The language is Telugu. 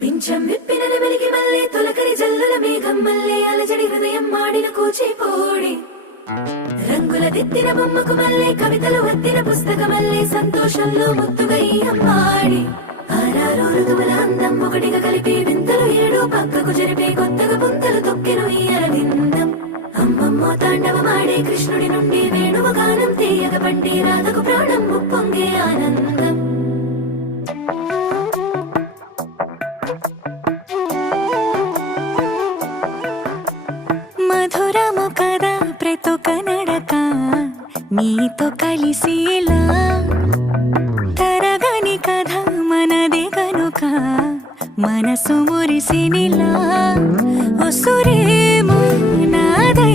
పింఛం విప్పిన నెమలికి మల్లె తొలకరి జల్లుల మేఘం మల్లె అలజడి హృదయం మాడిన కూచిపోడి రంగుల దిద్దిన బొమ్మకు మల్లె కవితలు వద్దిన పుస్తక మల్లె సంతోషంలో ముద్దుగా ఈ అమ్మాడి ఆరారు ఋతువుల అందం ఒకటిగా కలిపి వింతలు ఏడు పక్కకు జరిపే కొత్తగా పుంతలు తొక్కెను ఈ అరవిందం అమ్మమ్మో తాండవమాడే కృష్ణుడి నుండి వేణువ గానం తీయగ పండి రాధకు ప్రాణం ముప్పొంగే ఆనందం మధురము కదా ప్రతొక నడక నీతో కలిసేలా తరగని కథ మనదే కనుక మనసు మురిసినిలా ఉసురేమో నాదై